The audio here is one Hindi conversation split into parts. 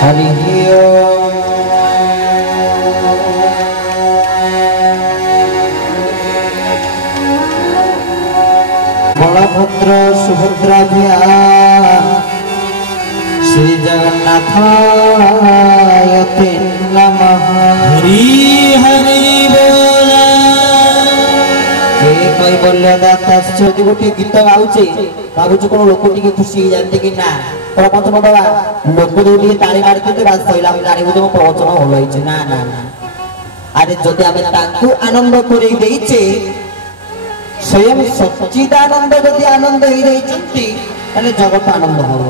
हरि ओम। बलभद्र सुभद्रा श्री जगन्नाथाय ते नमः। हरि हरि बोल। कैबल्यदाता गोटे गीत गाऊचे भावुच कौन लोक टी खुशी जानते कि ना प्रवचन दवा लोक जो ताली मारी बास सैला जानू तुम प्रवचन भल ना ना ना। अरे जदि आम आनंद कर स्वयं सच्चिदानंद जदि आनंद हो जगत आनंद हम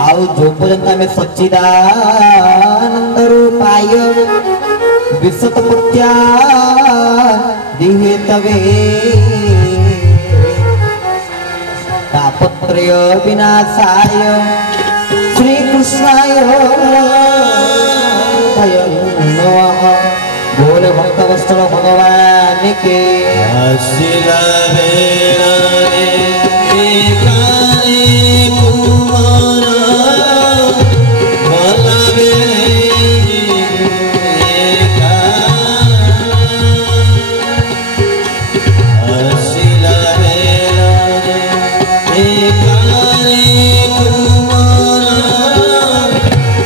आउ जो पर्यंत आम सच्चिदानंद रूपाय विशतपुत्या दिहे तवे तापत्रय विनाशाय श्री कृष्णाय नमः। बोल भक्तवत्सल भगवान के आशिला बेला रे काले कुमार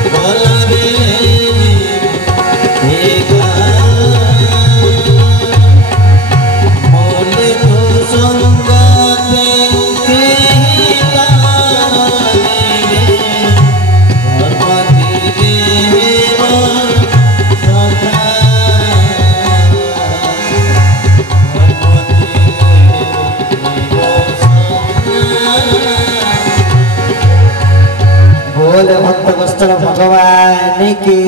भला भगवान की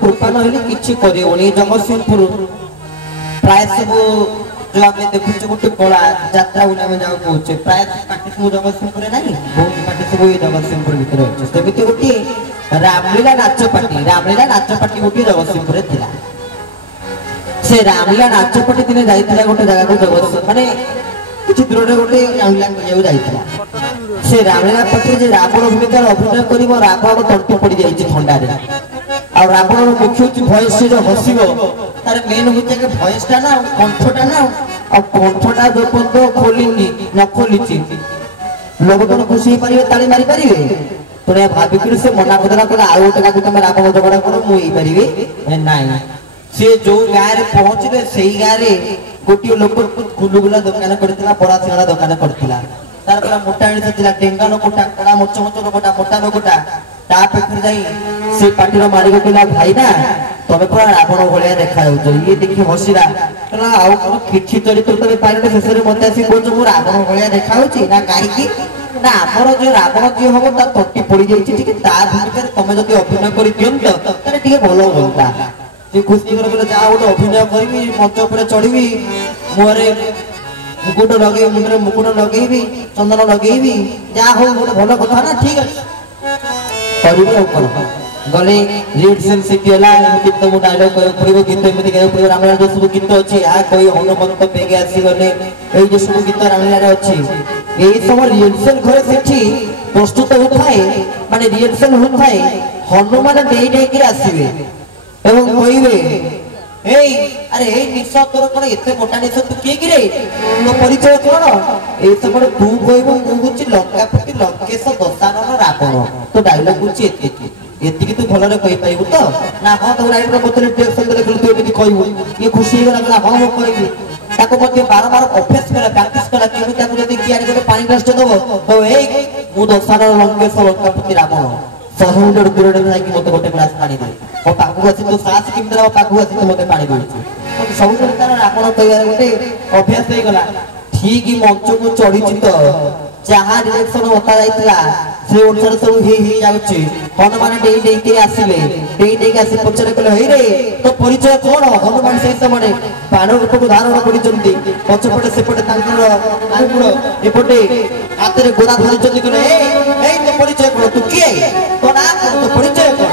कृपा ना कि जगतसिंहपुर प्राय सब जो आम देखु गोटे कला जात्रा आम जहाँ कहे प्राय पार्टी सब जगतसिंहपुर ना बहुत पार्टी सब ये जगतसिंहपुर भर अच्छे सेमती गोटे रामलीला नाच पार्टी गोटे जगतसिंहपुर था से रामलीला नाच पार्टी दिने जाइए गोटे जगह को जगतसिंह माने किसी दूर गोटे रामलीला जाइए से रामलीला पार्टी रावण भूमिका अभिनय कर रावण तंतु पड़ जाए थंडा और रावण मुख्य हूँ भयस से जो हसब तार मेन हूँ भयसटा ना कंठटा ना कंठटा जो पर्यटन खोली न खोली लोक कौन खुशी पारे ताली मारी पारे तेना भाविक से मना करदेला कहला आउ गोटे तुम रावण झगड़ा कर मुझे ना सी जो गाँव में पहुंचले से गाँव में गोटे लोक गुलुगुला दुकान करता बड़ा सिंगड़ा दुकान करता तार पूरा मोटा था डेंगा लोकटा कड़ा मोच मोच लोकटा मोटा लोकटा पाखे जा से पार्टी मालिक कहला भाई ना तुम्हें पूरा रावण भाया देखा ये देखी हसीला कहला आउ किसी चरित्र पारे शेष में मत आसी कह रावण भाया देखा ना कहीं ना आमर जो रावण जी हम तटी पड़ जाए भूमिका तुम जो अभिनय कर दिंत भल बोलता सी खुशी कर जहाँ गोटे अभिनय करी मंच उपर चढ़ी मुहरे मुकुट लगे मुंडे मुकुट लगे चंदन लगे जहाँ हो गोटे भल कथा ना ठीक अच्छे गले रिहर्सल सीखला गीत मु डायलॉग पड़ो गीत एमती गाय पड़ो रामलीला जो सब गीत अच्छी यहाँ कोई हनुमंत बेगे आसगले ये जो सब गीत रामलीला अच्छी यही सब रिहर्सल घर से प्रस्तुत होता है माने रिहर्सल होता है हनुमान डे डे आसवे एवं कहबे अरे निश तोर कौन एत मोटा निश तू किए कि तो परिचय कौन ये सब तू कह मुझे लंकापति लंकेश दशानन रावण तो डायलॉग हूँ एति तू भलरे कहि पाइबु तो ना हां तो राइटर बतले डायरेक्शन देले तू एति कहबु ये खुशी हो गला हां मो कहबी ताको मते बार अभ्यास करा प्रैक्टिस करा केमि ताको जदी कियारी गोटे पानी ग्लास दबो तो ए मु दशानन लंकेश लंकापति रावण 100 मीटर दूर जाकि मते गोटे ग्लास पानी दे ओ पाखु आसी तो साहस किमि दे पाखु आसी तो मते पानी देछि सब तार रावण कहया गोटे अभ्यास हो गला ठीक मंच को चढ़ी तो जहाँ डिरेक्शन बता जाइला से अनुसार सब हे जाउछि हनुमान डेई डेई के आसिले डेई डेई के आसी पछरे कहले हे रे तो परिचय कोन हनुमान से समय बाण रूप को धारण करिसंती पछपटे सेपटे तांकर आंगुड़ एपटे हाथ रे गोरा धरि चली कहले ए तो परिचय कोन तू किए तो ना तो परिचय कोन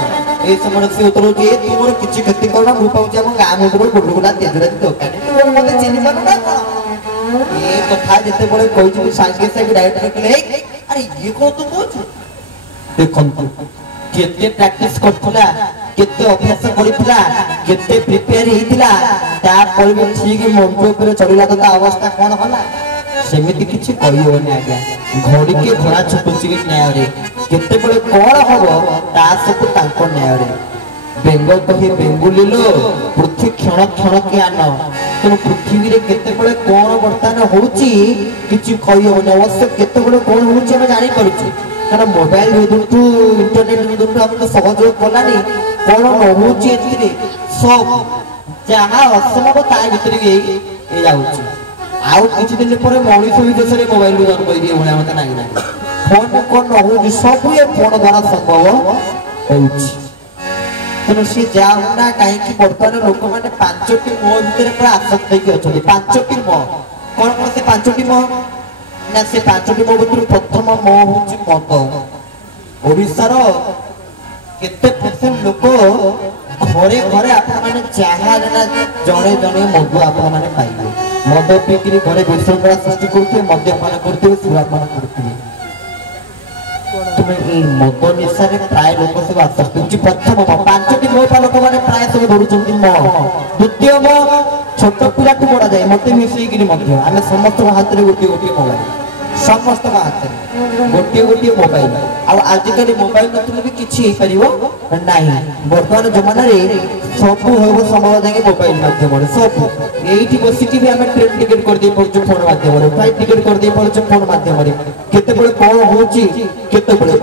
ए समय से उतर के तुमर किछि क्षति करना मु पाउछि हम गाम उपर गुडगुडा तेजराती दोकान तू मते चिन्ह पानु ना ये कथा जिते बड़े कहि साइंस के डायरेक्टर कहले अरे ये को तू बोझ देखंतु केते प्रैक्टिस करथला केते अभ्यास करथला केते प्रिपेयर हेतिला ता पर भी ठीक मंच ऊपर चढ़िला तो अवस्था कोन होला सेमिति किछि कहि होनी आज्ञा घोड़ी के घोड़ा छुटुची के न्याय रे केते बळे कोन हबो ता सब तांको न्याय रे बेंगल कहि बेंगुलिलो पृथ्वी क्षण क्षण के आन तो पृथ्वी रे केते बळे कोन वर्तमान होउची किछि कहि होनी अवश्य केते बळे कोन होउची हम जानि परछु कारण मोबाइल दुटू इंटरनेट दुटू हम सहयोग कलानी कोन होउची एथिरे सब जहाँ असंभव ता भीतर ए जाउची आउ किछि दिन पर मनुष्य भी देश रे मोबाइल जन्म होई दिए भला मत नाही ना फोन कोन होउची सब ये फोन द्वारा संभव होउची तो से जाउना काहे कि वर्तमान लोक माने पांचटी मोह भीतर पूरा आसक्त होई अछथि पांचटी मोह कोन कोन से पांचटी मोह ना से पांचटी मोह भीतर प्रथम मोह होउची मद ओडिसा रो केते परसेंट लोक घरे घरे आपण माने चाहा ना जणे जणे मद आपण माने पाइबे मद पीकरी घरे विश्राम सृष्टि करते मद्यपान करते सुरापान करते तुम्हें ए मद निशा रे प्राय लोक सब आसक्त होची प्रथम पांचटी मोह लोक माने प्राय सब धरुचंती मोह द्वितीय मोह छोट पिला टू बड़ा जाए मते मिसई गिरी मध्य आमे समस्त हाथ रे गोटी गोटी मोबाइल समस्त हाथ रे गोटी गोटी मोबाइल आ आजिकली मोबाइल नथले भी किछि हे परिबो नाही वर्तमान जमाना रे सब होबो संभव जाके मोबाइल माध्यम रे सब एठी बसी की भी हमें ट्रेन टिकट कर दे परछु फोन माध्यम रे फ्लाइट टिकट कर दे परछु फोन माध्यम रे केते बळे कोन होची केते बळे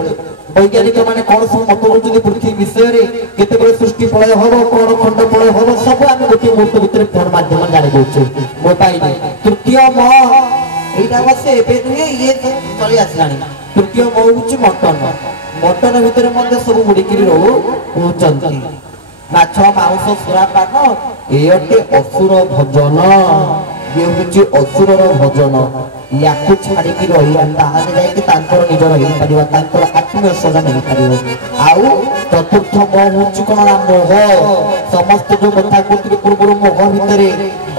वैज्ञानिक माने कोन सब मत होची पृथ्वी विषय रे केते बळे सृष्टि प्रलय होबो कोन खंड प्रलय होबो सब हम गोटी मुहूर्त भीतर फोन माध्यम जानि दोछु मोबाइल तृतीय मोह एटा बसे एबे दुए ये चली आसलानी तृतीय मोह होची मटन भीतर मध्ये सब मुडिकिरी होचंती माछ मांस सुरापान एयटे असुर भजन ये होची असुर भजन याकु छाड़ी की रहिया ताहाले जाय कि तांकर निजर हेई परिवा तांकर आत्म सजन हेई परिवा आउ चतुर्थ मोह होची कोन ना मोह समस्त जो कथा कोति पूर्व मोह भितरे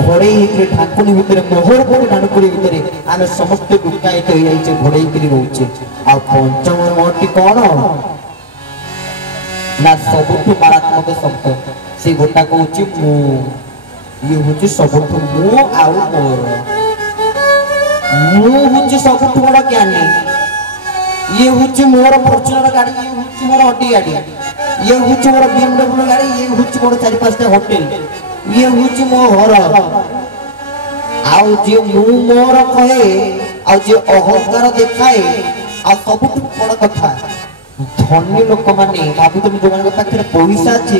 घोड़े ही ठाकुनी भितरे मोहर को ठाकुनी भितरे आमे समस्त दुखायित होई जाइछे घोड़े की रहउछे आ पंचम मोहटी कोन ना सबुठु मारात्मक शब्द से गोटा कहउची मु ये होची सबुठु मु आउ मोर मु होची सबुठु बड़ा ज्ञानी ये होची मोर फॉर्च्यूनर गाड़ी ये होची मोर ऑडी गाड़ी ये होची मोर बीएमडब्ल्यू गाड़ी ये होची मोर 4-5टा होटल ये होची मो घर आउ जे मु मोर कहे आ जे अहंकार देखाए आ सबुठु बड़ कथा धनी लोक माने भाबु तुम जो माने पाखरे पैसा अछि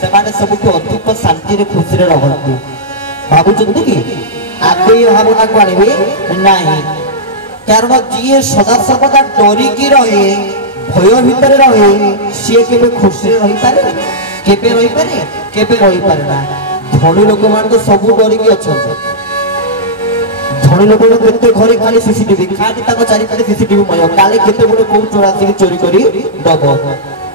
से माने सबुठु अधिक शांति रे खुशी रे रहंती भाबु चंदी की आगे भावना को आनिबे नाही कारण जिए सदा सर्वदा डरी की रहे भय भीतर रहे से केबे खुशी रही पारे केबे रही पारे ना धनी लोक मान तो सब डरी की अछन धनी लोक केते घरे खाली सीसीटीवी खाली ताको चारि पाटे सीसीटीवी मय काले केते बडो को चोरा से चोरी करी दबो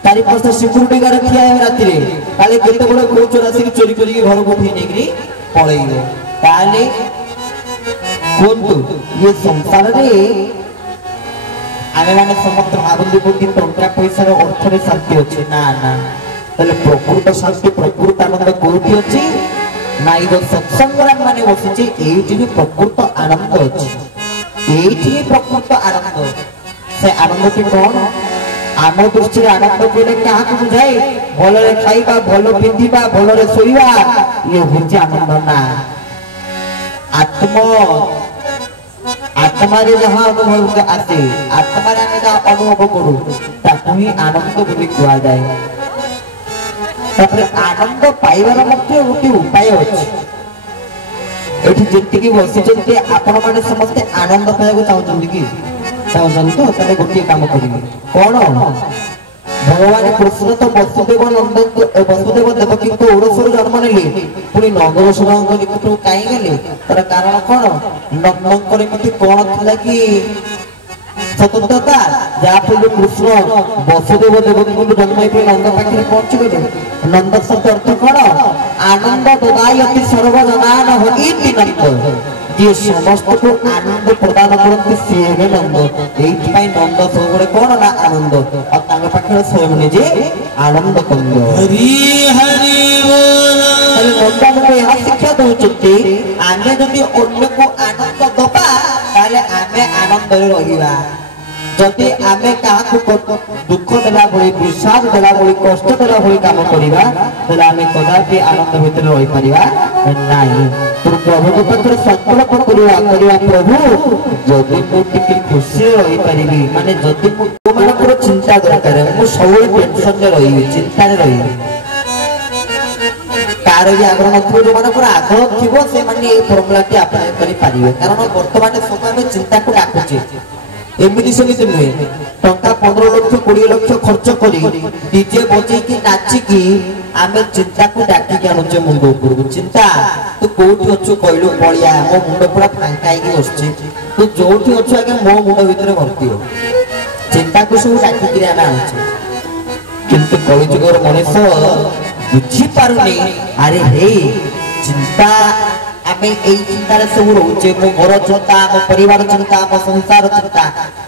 चारि पांचटा सिक्युरिटी गार्ड ठिया है राति रे काले केते बडो को चोरा से चोरी करी घर को उठै नेगरी पळैले काले कोंतु ये संसार रे आमे माने समस्त भाबंदी को कि टंका पैसा रो अर्थ रे शांति अछि ना ना तले प्रकृत शांति प्रकृत आनंद कोठी अछि नाई दो सत्संग्राम माने बसिचे एठी भी प्रकृत आनंद अछि एठी प्रकृत आनंद से आनंद के कोन आम दृष्टि रे आनंद कोले कहा को बुझाई भलो रे खाइबा भलो पिंधिबा भलो रे सोइबा ये होची आनंद ना आत्मा रे जहां अनुभव आसे आत्मा रे हम जहां अनुभव करू ताकू ही आनंद बोली कुआ जाए तापर आनंद पाइबार मध्य गोटे उपाय अछि एठी जेति की बसी जेति आपण माने समस्त आनंद पाइबो चाहउछन कि चाहउछन तो तले गोटे काम करिवे कोन भगवान कृष्ण तो वसुदेव देवकी को ओडसर जन्म नेले पुनी नंदवसुदेव निकट काई गेले तर कारण कोन नंदकर मते कोन थिला कि स्वतंत्रता जहाँ पर कृष्ण वसुदेव देवकी को जन्म हे नंद पाखे पहुंची गए नंद शब्द अर्थ कौन आनंद ददायति सर्वजनान इति नंद जे समस्त को आनंद प्रदान करते से नंद एई नंद सबरे कौन ना आनंद ପାଖରେ ସ୍ୱୟଂ ନିଜେ ଆନନ୍ଦ କରିବ। हरि हरि बोल ନନ୍ଦନକୁ ଏହା ଶିକ୍ଷା ଦଉଛନ୍ତି ଆମେ ଯଦି ଅନ୍ୟକୁ ଆନନ୍ଦ ଦବା ତାହେଲେ ଆମେ ଆନନ୍ଦରେ ରହିବା। ଯଦି ଆମେ କାହାକୁ ଦୁଃଖ ଦେଲା ଭଳି ବିଷାଦ ଦେଲା ଭଳି କଷ୍ଟ ଦେଲା ଭଳି କାମ କରିବା ତାହେଲେ ଆମେ କଦାପି ଆନନ୍ଦ ଭିତରେ ରହିପାରିବା ନାହିଁ। ପ୍ରଭୁଙ୍କ ପାଖରେ ସଂକଳ୍ପ କରିବା ପ୍ରଭୁ ଯଦି ମୁଁ ଟିକେ ଖୁସିରେ ରହିପାରିବି ମାନେ ଯଦି ମାନଙ୍କର ଚିନ୍ତା ଦରକାର ମୁଁ ସବୁବେଳେ ଟେନସନରେ ରହିବି ଚିନ୍ତାରେ ରହିବି। कार भी आग्रह नथिबो जो मानकर आग्रह थिबो से माने ए फॉर्मूलाटी अप्लाई करि पारिबे कारण वर्तमान समय में चिंता को डाकुचे एमिति समिति नुहे टंका 15 लाख 20 लाख खर्च करी डीजे बजे की नाची की आमे चिंता को डाकी के अनुचे मुंड ऊपर चिंता तू कोठी अछु कहलु पळिया मो मुंड पूरा फांकाई की बसछि तू जोठी अछु आगे मो मुंड भीतर भर्ती हो चिंता को सब डाकी के आना अछि किंतु कलिजुगर मनुष्य बुझी पारुनी अरे हे चिंता आमे एई चिंता रे सब रहउचे मो घर चिंता मो परिवार चिंता मो संसार चिंता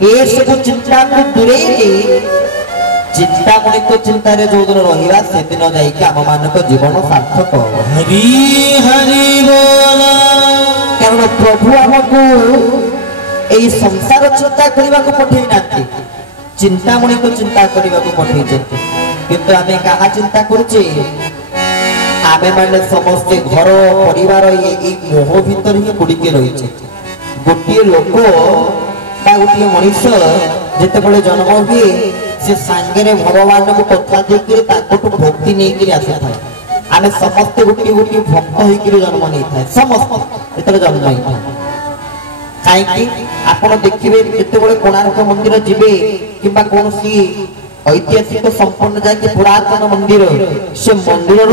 ए सब चिंता को दूरे चिंता मने को चिंता रे जो दिन रहिबा से दिन जाई के हम मान को जीवन सार्थक हरि हरि बोल कारण प्रभु हमको एई संसार चिंता करबा को पठै नाथि चिंता मने को चिंता करबा को पठै जे किंतु आमे कहा चिंता करूचे आमे माने समस्त घर परिवार ये मोह भीतर ही बुड़ी के रही छे गोटे लोक बा गोटे मनुष्य जते बळे जन्म हुए से सांगे रे भगवान को कथा दे के ताको भक्ति नै के आसे थाए आमे समस्त गोटे गोटे भक्त होई के जन्म नै थाए समस्त एतरे जन्म नै थाए काई कि आपण देखिबे जते बळे कोणार्क मंदिर जिबे किबा कोनसी ऐतिहासिक संपन्न जाके पुरातन मंदिर से मंदिर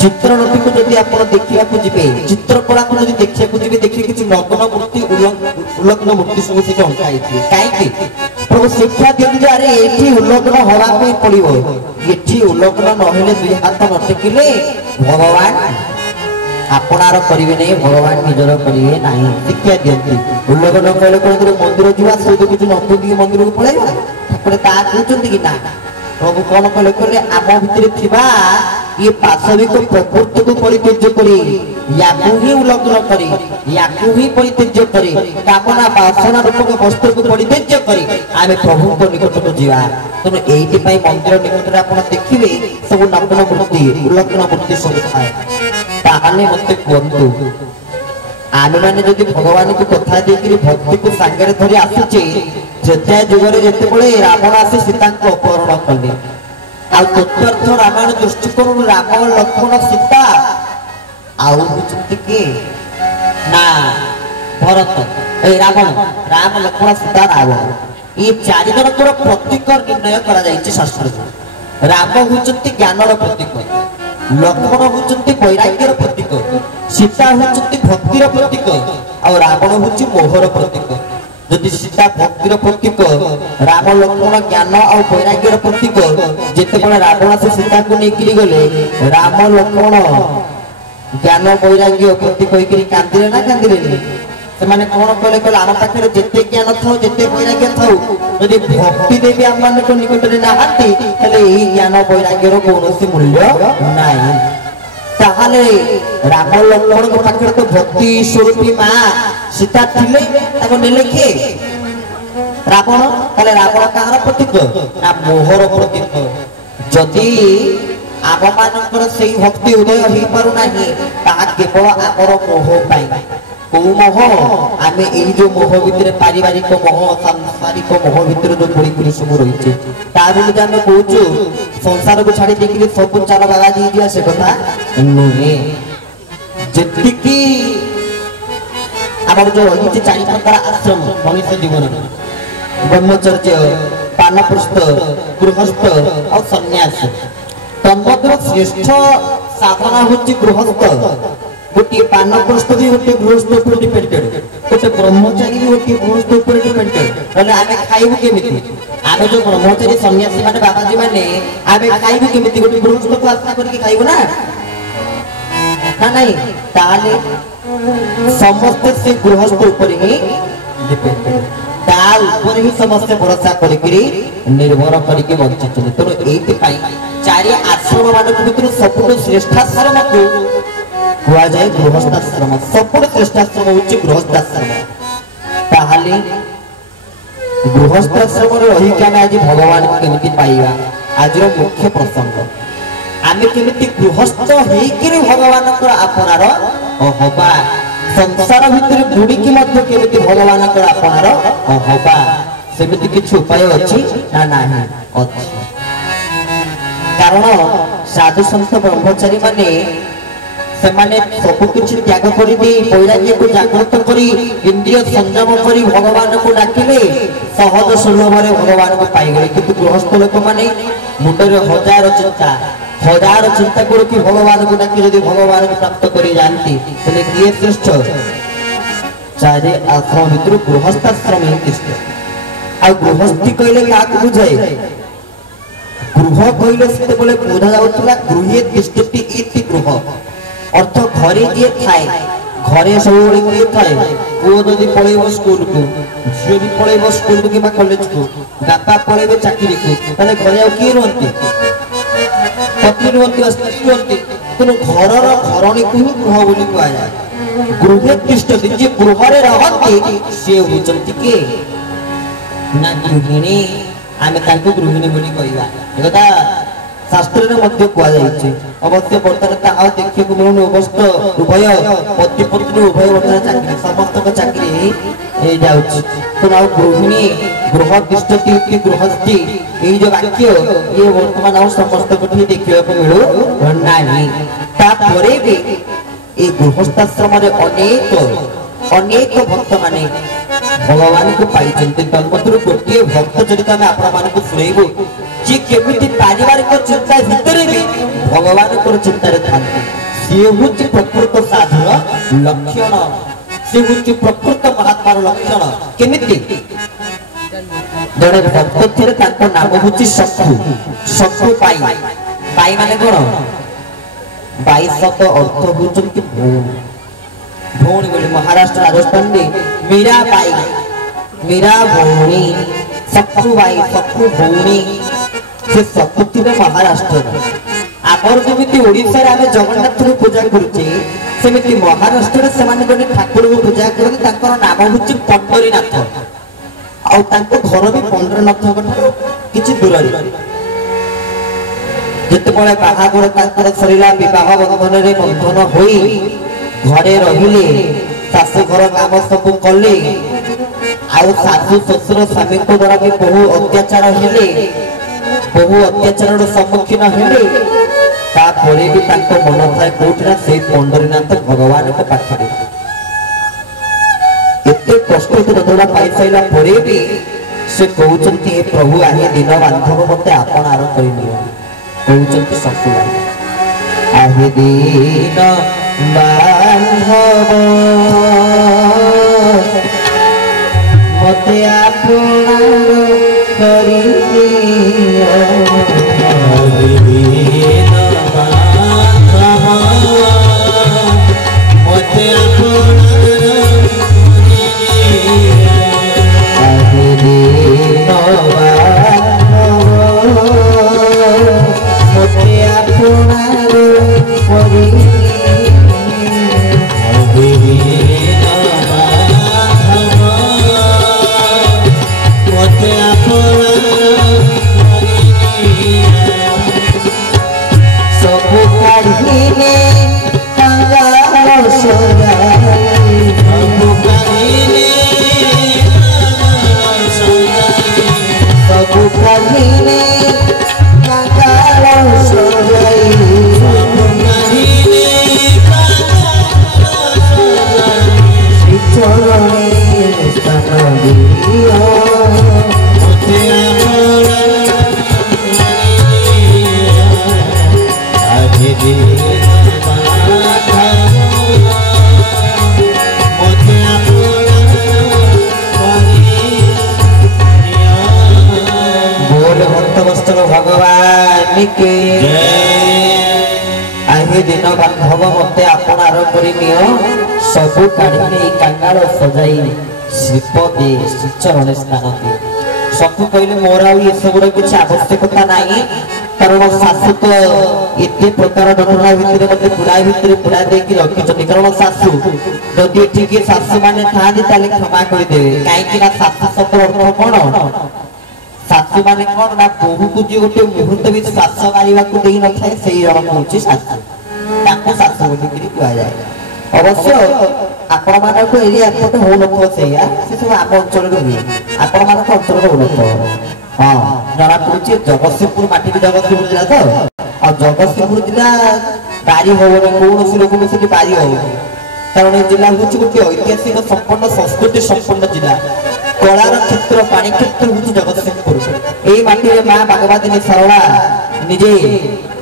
चित्रणटी को जदि आप देखा जी चित्रकला को जब देखा जी देखिए किसी नग्न मूर्ति उल्लग्न मूर्ति सब से अंकाई कहीं प्रभु शिक्षा दिखते अरे ये उल्लग्न हवाई पड़ो ये उल्लग्न नहले दुई हाथ न टेकिले भगवान आपणार करेंगे नहीं भगवान निजर करेंगे नहीं शिक्षा दिखती उल्लग्न कहले कहते मंदिर जीवा सब किसी नदी मंदिर को पलैया कहते कि ना प्रभु कौन कहले कहले आम भितर थिबा ये पाशविक प्रवृत्ति को परित्यज्य करी याकू ही उल्लग्न करी याकू ही परित्यज्य करी कामना वासना रूपक वस्तु को परित्यज्य करी आमे प्रभु को निकट को जीवा तने एइति पई मंदिर निकट रे आपण देखिबे सब नग्न मूर्ति उल्लग्न मूर्ति सब थाए ताहाले मते कोंतु आमे माने जदि भगवान को कथा देकरी भक्ति को संगे धरि आसुचे जत्या जुगरे जते बळे रावण आसी सीता को अपहरण कले आ तत्वर्थ रामायण दृष्टिकोण राम लक्ष्मण सीता आउ बुझती के ना भरत ए रावण राम लक्ष्मण सीता रावण ये चारि जन को प्रतीक निर्णय करा जायछि शास्त्र राम होचंती ज्ञानर प्रतीक लक्ष्मण होचंती वैराग्यर प्रतीक सीता होचंती भक्तिर प्रतीक और रावण होची मोहर प्रतीक जदि सीता भक्तिर प्रतीक राम लक्ष्मण ज्ञान और वैराग्यर प्रतीक जेते बळे रावण से सीता को नेकिली गले राम लक्ष्मण ज्ञान वैराग्य प्रतीक होइकरी कांदिले ना कांदिले से माने कोन कहले कहले आम पाखरे जेते ज्ञान थाउ जेते वैराग्य थाउ जदि भक्ति देवी आम मान को निकट रे नाहाती तले एही ज्ञान वैराग्यर कोनोसी मूल्य नाही ताहाले राम लक्ष्मण को पाखरे तो भक्ति स्वरूपी मां सीता थिले ताको नेले के रावण ताले रावण कहार प्रतीक ना मोहर प्रतीक जदि आम मानकर सेही भक्ति उदय होई पारु नाही ता केवल आमर मोह पाई को मोह आमे एही जो मोह भितर पारिवारिक मोह सांसारिक मोह भितर जो पड़ी पड़ी सब रही छे ता बिना हम कहूछु संसार को छाड़ी देखि सब चाल बाबा जी दिया से कथा नुहे जतिकी आमर जो रही चारि प्रकार आश्रम मनुष्य जीवन ब्रह्मचर्य पानप्रस्थ गृहस्थ और सन्यास तन्मध्य श्रेष्ठ साधना होची गृहस्थ गोटे पानप्रस्थ भी गोटे गृहस्थ ऊपर डिपेंडेड गोटे ब्रह्मचारी भी गोटे गृहस्थ ऊपर डिपेंडेड तले आमे खाइबु केमिति आमे जो ब्रह्मचारी सन्यासी माने बाबाजी माने आमे खाइबु केमिति गोटे गृहस्थ को आशा करके खाइबु ना ना नहीं ताले समस्त से गृहस्थ ऊपर ही डिपेंडेड ता ऊपर ही समस्त भरोसा करिकरी निर्भर करिके बंचितले तो एति पई चारि आश्रम मानक भितर सबुठ श्रेष्ठाश्रम को हुआ जाए गृहस्थाश्रम सबुठ श्रेष्ठाश्रम होछि गृहस्थाश्रम ताहाले गृहस्थाश्रम रही के आज भगवान को केमिति पाइबा आज मुख्य प्रसंग आमे केमिति गृहस्थ हेकिरी भगवान को आपनार हबा संसार भितर बुड़ी की मध्य केमिति भगवान को आपनार हबा सेमिति किछ उपाय अछि ना नाही अछि कारण साधु संत ब्रह्मचारी माने सेमाने सब कुछ त्याग करि दे वैराग्य को जागृत करी इंद्रिय संयम करी भगवान को डाकिले सहज सुलभ रे भगवान को पाई गले किंतु गृहस्थ लोक माने मुंडरे हजार चिंता करो कि भगवान को डाकी यदि भगवान को प्राप्त करी जानती तले किए श्रेष्ठ चाहे आश्रम भितर गृहस्थाश्रम ही श्रेष्ठ आ गृहस्थी कहले काक बुझाए गृह कहले सेते बोले बुझा जाउतला गृहे तिष्ठति इति गृह अर्थ घरे जे थाए घरे सब किए थाए पुओ जदि पळेबो स्कूल को झियो भी पळेबो स्कूल को किबा कॉलेज को बापा पळेबे चाकरी को तने घरे आ किए रहंती पत्नी रहंती स्त्री रहंती कोनो घरर घरणी को ही गृह बोली कहया जाय गृहे तिष्ठति जे गृहरे रहंती से होचंती के ना गृहिणी आमे तांको गृहिणी बोली कहवा एकदा शास्त्र रे मध्य कुआ जायछि अवश्य वर्तमान ताहा देखि को मिलुन अवस्था उभय पति पत्नी उभय वर्तमान चाकरी समस्त को चाकरी ए जाउछि तो नाउ गृहिणी गृह तिष्ठति इति गृहस्थी ए जो वाक्य ये वर्तमान आ समस्त को ठीक देखियो को मिलु नाही ता परे भी ए गृहस्थाश्रम रे अनेक भक्त माने भगवान को पाई तन्मध्य गोटे भक्त चरित आम आपण को शुणेबू जी केमिति पारिवारिक चिंता भितर भी भगवान को चिंता था सी हूँ प्रकृत साधुर लक्षण सी हूँ प्रकृत महात्मार लक्षण केमिति जड़े भक्त थे नाम हूँ सखु सखु पाई पाई माने कौन बाई शब्द अर्थ हूँ भौणी बोले महाराष्ट्र राजस्थान में मीरा बाई मीरा भौणी सखु बाई सखु भौणी से सखु थे महाराष्ट्र आमर जमी ओडिशा रे आमे जगन्नाथ को पूजा करुचे सेमिति महाराष्ट्र से माने गोटे ठाकुर को पूजा करते ताकर नाम होछि पंडरीनाथ आ तांको घर भी पंडरीनाथ किछि दूर जते बळे बाहागर ताकर सरीला विवाह बंधन रे बंधन होई घरे रहिले सासु घर काम सब कले आउ सासु ससुर स्वामी को द्वारा भी बहु अत्याचार सम्मुखीन हेले तापरे भी तांको मन थाए कोठरा से पंडरीनाथ भगवान को पाखरे एते कष्ट दंडा पाई साइला परे भी से कहउचंती हे प्रभु आहे दिन बांधव मते आपण आर करि नियो कहउचंती ससु आहे दिन बांधव मते आपण करि नियो आहे दिन बांधव मते आपण आहे दिन बांधव मते आपण करि भगवान के आहे दिन बांधव मते आपणार करी नियो सबु काढ़ी नहीं कांगाल सजाई शिल्प दे श्रीचरण स्नान दे सबु कहले मोर ये सब किसी आवश्यकता नहीं कारण शाशु तो एते प्रकार घटना भितर मत पुराय भितर पुरा देकी रखिछन कारण शाशु जदि ठीक शाशु माने थानी ताले क्षमा कर देवे काई कि ना शाशु शब्द अर्थ कोन शाशु माने कोन ना बहु को जे गोटे मुहूर्त भी शाशु मारिबा को देई न थाए सेही जण होची शाशु ताको शाशु बोली करी कुआ जाय अवश्य आपण मानको एरिया पटे हो लोक सेया से सब आप अंचल रो हुए आपण मानको अंचल रो लोक हां जरा पहुंची जगतसिंहपुर माटी की जगतसिंहपुर जिला तो और जगतसिंहपुर जिला बारी होबे कोन से लोक से बारी हो कारण ए जिला होची गोटे ऐतिहासिक संपन्न संस्कृति संपन्न जिला कलार क्षेत्र पानी क्षेत्र होची जगतसिंहपुर ए माटी रे मां भगवती सरला निजे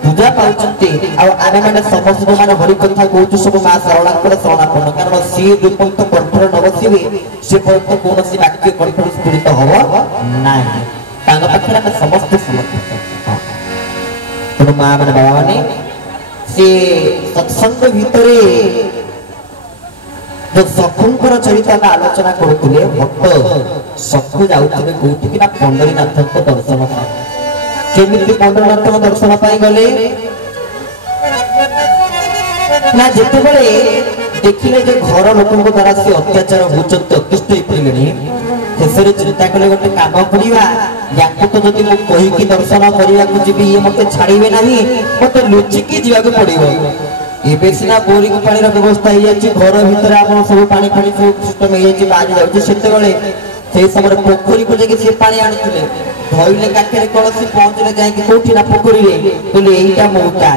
पूजा पाउचंती आ आमे माने समस्त माने हरि कथा कहू सब मां सरला को शरणापन्न कारण सी रूपंत कंठर नवसिबे से पर्यंत कोनसी वाक्य कंठर स्फुरित हबो नाही तांग पाखरे हम समस्त समर्पित तो मां माने बाबा माने से सत्संग भितरे जो सखुंकर चरित्र का आलोचना करथुले भक्त सखु जाउथले कोठी कि ना पंडरीनाथ को दर्शन केमिति पंडरीनाथ को दर्शन पाई गले ना जेते बळे देखिले जे घर लोकन को द्वारा से अत्याचार होचत अतिष्ठ पइलेनी शेषरे चिंता कले गोटे काम करिवा याकु तो जदि मु कहि कि दर्शन करिया को जिबि ये मते छाड़ीबे नाही मते लुचि की जिवा को पड़िबो एबे सिना बोरिंग पानी रो व्यवस्था हे जाची घर भीतर आपण सब पानी पानी सब सिस्टम हे जाची बाजी जाउची सेते बळे सेही समय पोखरी को जेके से पानी आनुथिले धइले काकेरे कळसी पहुंचले जाय कि कोठी ना पोखरी रे बोले एटा मौका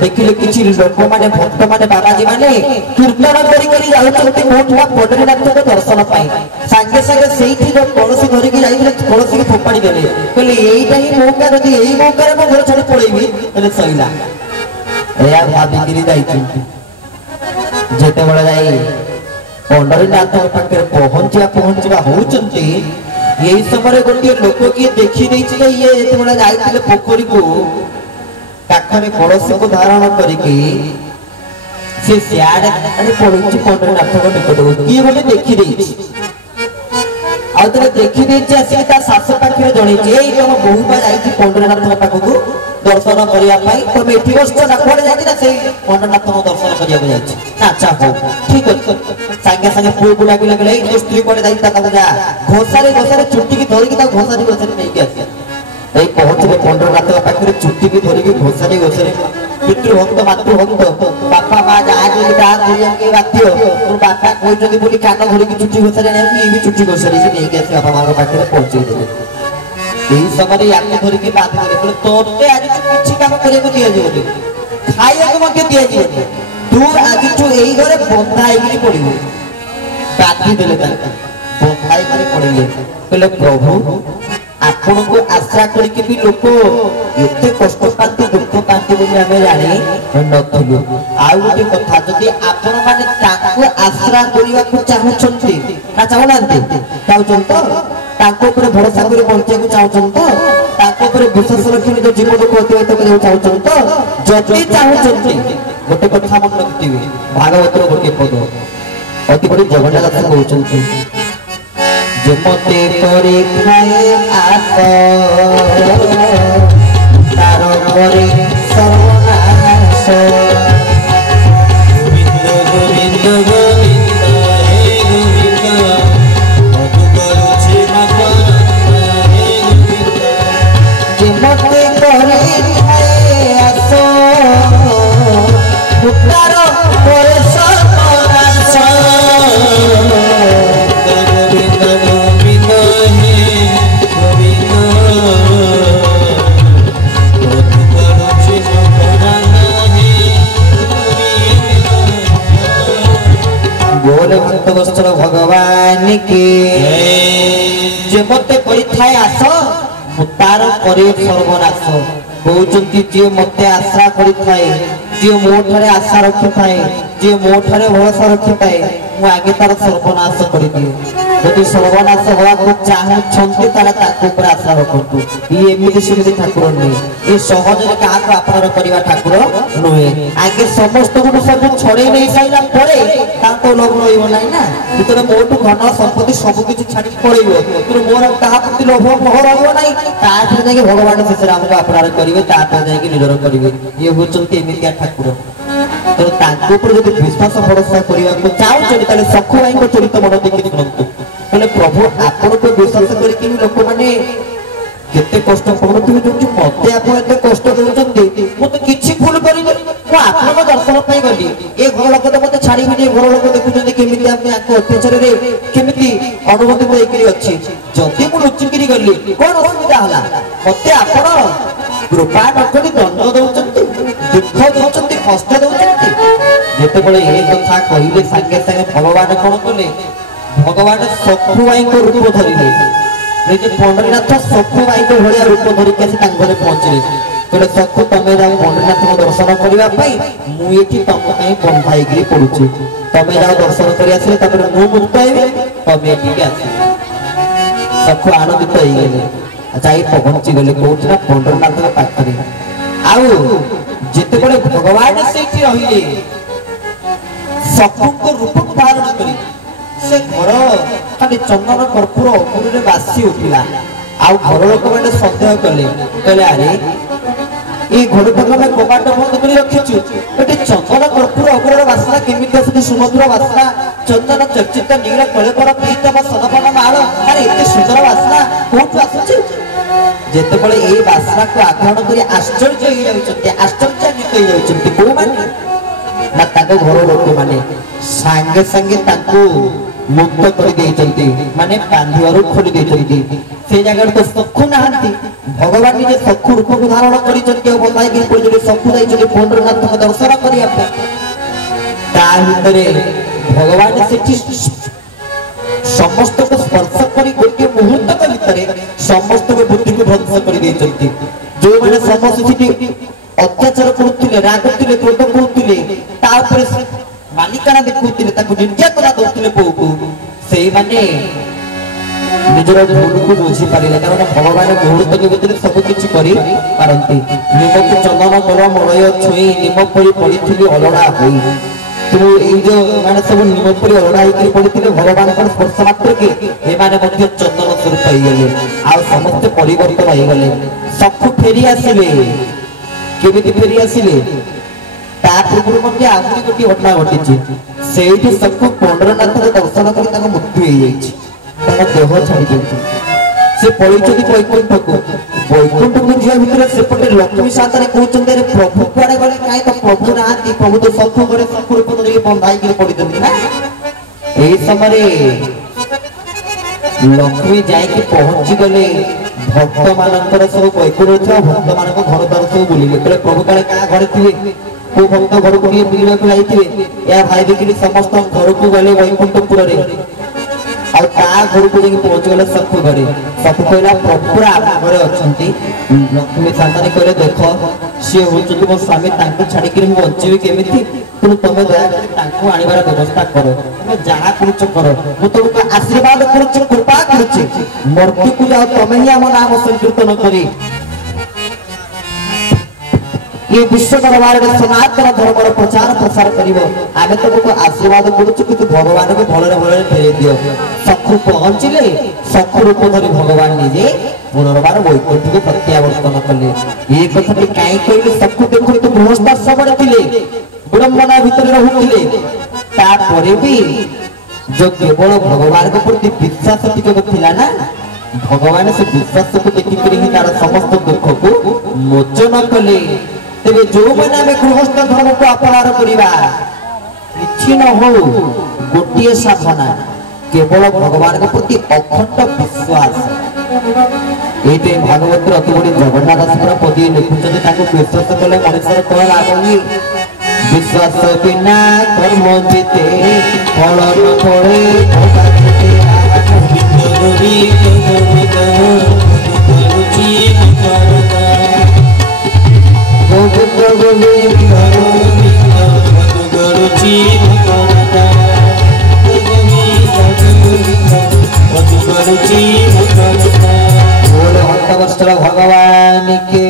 देखिले किछि लोक माने भक्त माने बाबाजी माने कीर्तन करी करी जाउचंती कोठा पंडरीनाथ को दर्शन पाई संगे संगे सेही जो कळसी धरि कि जाइले कळसी के फोपाड़ी देले बोले एटा ही मौका जदि एही मौका रे मो घर छाडी पळेबी बोले सईला एया भाभी गिरी जाइछी जेते बळे जाई पंडरीनाथ पाखे पहुंचा होचंती यही समय गोटे लोक किए देखी देछि जे ये जेते बळे जाइतिले पोखरी को काखरे कळसी को धारण करिके से सियाडे अनि पडुछि पंडरीनाथ को निकट किए गोटे देखी देछि आ तबे देखी देछि आसी ता सास पाखे जणैछि एई तम बहुबा जाइछि पंडरीनाथ पाखकु दर्शन करिया पाई तमे एठी बसछ ना कोडे जाति ना सेई पंडरीनाथ दर्शन करिया जाइछि अच्छा हो ठीक है संगे संगे पुओ गुला गुला गले जो स्त्री कोडे जाई ता जा घोसारे घोसारे चुट्टी की धरि की ता घोसारे घोसारे नहीं के आसी एई पहुंचले पंडरीनाथ पाखरे चुट्टी की धरि की घोसारे घोसारे पितृ भक्त मातृ भक्त बापा मां जा जे ता दुनिया के बात्य तो बापा कोई जदी बोली कान धरि की चुट्टी घोसारे नहीं ये भी चुट्टी घोसारे से नहीं के आसी बापा मां पाखरे पहुंचे देले एही समय याके धरि की बात करे बोले तोते आज किछि काम करे को दिया जेबो खाइया को मके दिया जेबो तू आज तू एही घरे बंधाई करी पड़िबो बाती देले ता बंधाई करी पड़िले बोले प्रभु आपण को आश्रा करी के भी लोक एते कष्ट पाती दुख पाती बोली हमें जाने नथलु आ गोटे कथा जदि आपण माने ताको आश्रा करिवा को चाहछंती ना चाहनांती चाहछन तो ताको ऊपर भरोसा करी बंचे को चाहछन तो ताको ऊपर विश्वास रखि जो जीवन को अतिबाहित करियो चाहछन तो जदि चाहछंती गोटे कथा मन रखिबे भागवत रो गोटे पद अति बड़ी जगन्नाथ कहउछंती जेमते करे खाए आस तार करे सर्वनाश गोविंद गोविंद गोविंद हे गोविंद मधु करुछि मकरंद हे गोविंद जेमते करे खाए आस तार करे सर्वनाश भगवान के मते परिथाय आस तार करे सर्वनाश कहउचंती जे मते आशा करिथाय जे मो ठारे आशा रखिथाय जे मो ठारे भरोसा रखिपाए मु आगे तार सर्वनाश कर दिए यदि सर्वनाश हवा को चाहते तारा ताको ऊपर आशा रखतु ये एमिति सेमिति ठाकुर नहीं ये सहज रे का आपनार करबा ठाकुर नहे आगे समस्त को सब छड़े नहीं साइला परे ताको लोभ रहइबो नाही ना इतरे मोटू घन संपत्ति सब किछ छाडी पड़ेबो इतरे मोर कहा प्रति लोभ मोह रहइबो नाही ताठे जाके भगवान शेष राम को आपनार करिवे ताठे जाके निडर करिवे ये होचंती एमितिया ठाकुर तो ताको ऊपर जदि विश्वास भरोसा करिवा को चाउ चली ताले सखु भाई को चरित मन देखि सुनंतु बोले प्रभु आपण को विश्वास करिकि लोक माने केते कष्ट पड़ुथि जो मते आपण एते कष्ट देउचंती मु तो किछि भूल करिनि मु आपन दर्शन पाई गली ए घर लोक तो मते छाड़ी बिनी घर लोक देखुचंती केमिति आपने आको अत्याचार रे केमिति अनुभूति होई करी अछि जति मु लुचिकिरी गली कोन असुविधा हला मते आपण कृपा नकरी दंड दउचंती दुख दउचंती कष्ट दउचंती जेते बळे ए कथा कहिले संगे संगे भगवान कोन कले भगवान सखु भाई को रूप धरिले लेकिन पंडरीनाथ सखु भाई को भलिया रूप धरि के से तांग घरे पहुंचले कहले सखु तमे जाओ पंडरीनाथ को दर्शन करबा पई मु एठी तम पई बंधाई गिरी पडुची तमे जाओ दर्शन करि आसे तपर मु मुक्त हेबे तमे एठी के आसे सखु आनंदित होई गेले जाई पहुंची गेले कोठना पंडरीनाथ के पाखरे आउ जेते बळे भगवान सेठी रहिले सखु को रूप धारण करी से घर खाली चंदन कर्पूर अपूर बासी उठिला आउ घर लोक मैंने सन्देह कले कहले अरे ये घर तक मैं कबाट बंद कर रखीचु एटी चंदन कर्पूर अपूर बासना केमिति आसी सुमधुर बासना चंदन चर्चित नील कलेबर पीतम सदपन माल अरे एते सुंदर बासना कोठु आसुची जेते बळे ए बासना को आग्रहण करी आश्चर्य होई जाउचंती आश्चर्यान्वित होई जाउचंती को माने ना ताको घर लोक माने संगे संगे ताको मुक्त कर देइचंती माने बांधिवारु खोली देइचंती से जगह तो सखु नाहंती भगवान निजे सखु रूप को धारण करिचंती ओ बंधाई गिरी पड़ि सखु जाइचंती पंडरीनाथ को दर्शन करिया पे ता भितरे भगवान सेठी समस्त को स्पर्श करी गोटे मुहूर्त के भितरे समस्त को बुद्धि को ध्वंस कर देइचंती जो माने समस्त सेठी अत्याचार करुथिले रागुथिले क्रोध करुथिले ता ऊपर मालिकाना देखुथिले ताको निर्यातना दउथिले पोको सेई माने निजर भूल को बुझी पारिले कारण भगवान मुहूर्त के भितर सब किछि करि पारंती निमक चंदन कल मलय छुई निमक परि पड़िथिली अलड़ा होई तू ए जो माने सब निमक परि अलड़ा होई पड़िथिले भगवान को स्पर्श मात्र के ए माने मध्ये चंदन स्वरूप होई गेले आ समस्त परिवर्तन होई गेले सखु फेरी आसिले केमिति फेरी आसिले ता पूर्व मध्ये आउरी गोटी घटना घटिछि सेठी सखु पंडरनाथ के दर्शन करी ताको मृत्यु होई जाइछि ताको देह छाडी जाइछि से पळिचोदी वैकुंठ को जिया भितर सेपटे लक्ष्मी सातरे कहउचंदे रे प्रभु कुआडे गले काई तो प्रभु नाहंती प्रभु तो सखु करे सखु रूप धरि बंधाई गिरी पडिदंती ना एई समय लक्ष्मी जाई के पहुंची गले भक्त मानकर सब वैकुंठ भक्त मानक घर द्वार सब बुलिले कहले प्रभु काले का घर थिले को भक्त घर को बुलिबा को आइथिले या भाई देखि समस्त घर को गले वैकुंठपुर रे और ता घर को जेकी पहुंच गले सखु घरे सखु कहला प्रभु घरे अछंती लक्ष्मी सामने कहले देखो से होचंती मो स्वामी तांको छाडी के मु बंचीबी केमिति तुम तमे दया कर तांको आनिबार व्यवस्था करो तमे जहा कुछ करो मु तुमको आशीर्वाद करूची कृपा करूची मृत्यु को जाओ तमे ही हम नाम संकीर्तन करी ये विश्व दरबार में सनातन धर्म रो प्रचार प्रसार करिवो आमे तुमको आशीर्वाद करूची कि भगवान को भलरे भलरे फेरे दियो सखु पहुंचले सखु रूप धरि भगवान निजे पुनर्बार वैकुंठ को प्रत्यावर्तन कले ये कथाटी काई कहले सखु देखो तो गृहस्थ सबरे थिले विडंबना भीतर रहुथिले ता परे भी जो केवल भगवान के प्रति विश्वास टिके थिला ना भगवान से विश्वास को देखि करी ही तार समस्त दुख को मोचन कले तेरे जो मैंने में गृहस्थ धर्म को अपनार करिबा किछि न हो गोटिए साधना केवल भगवान के प्रति अखंड विश्वास एते भागवत अति बड़ी जगन्नाथ दास पर पदी लिखुछन ताको विश्वास कले मनुष्य को लाभ होई विश्वास बिना कर्म जीते फल न पड़े गोविंद गोविंद भगवान के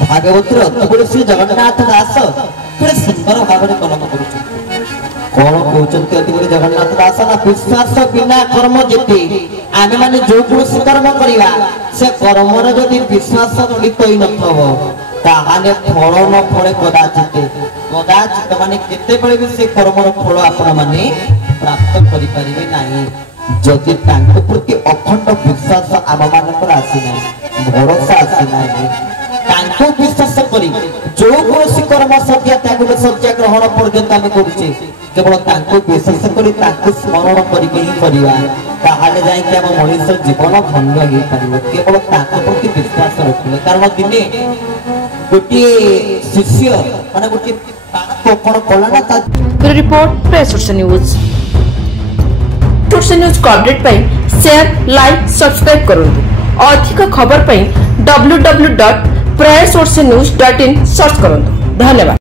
भागवत अति श्री जगन्नाथ दास बड़े सुंदर भाव में कलम करुचे कौन कहते अति बड़े जगन्नाथ दास ना विश्वास बिना कर्म जीते आमे माने जो कौन कर्म करवा से कर्म जदि विश्वास जड़ित ही नथबो ताहाले फल न फले कदाचित माने केतेबेले भी से कर्मर फल आपण माने प्राप्त करि परिबे नाही जदि तांको प्रति अखंड विश्वास आम मानकर आसी नाही भरोसा आसी नाही तांको विश्वास करी जो कोसी कर्म सत्य त्याग सत्य ग्रहण पर्यंत आम करूचे केवल तांको विश्वास करी तांको स्मरण करिके ही करिवा ताहाले जाई कि आम मनुष्य जीवन धन्य हे परिबो केवल तांको प्रति विश्वास रखिले कारण दिने गोटे शिष्य माने गोटे कोन कोला ना ता रिपोर्ट प्रेस न्यूज न्यूज को अपडेट पाई शेयर लाइक सब्सक्राइब करूँ अधिक खबर पाई www.prayassourcenews.in सर्च करूँ। धन्यवाद।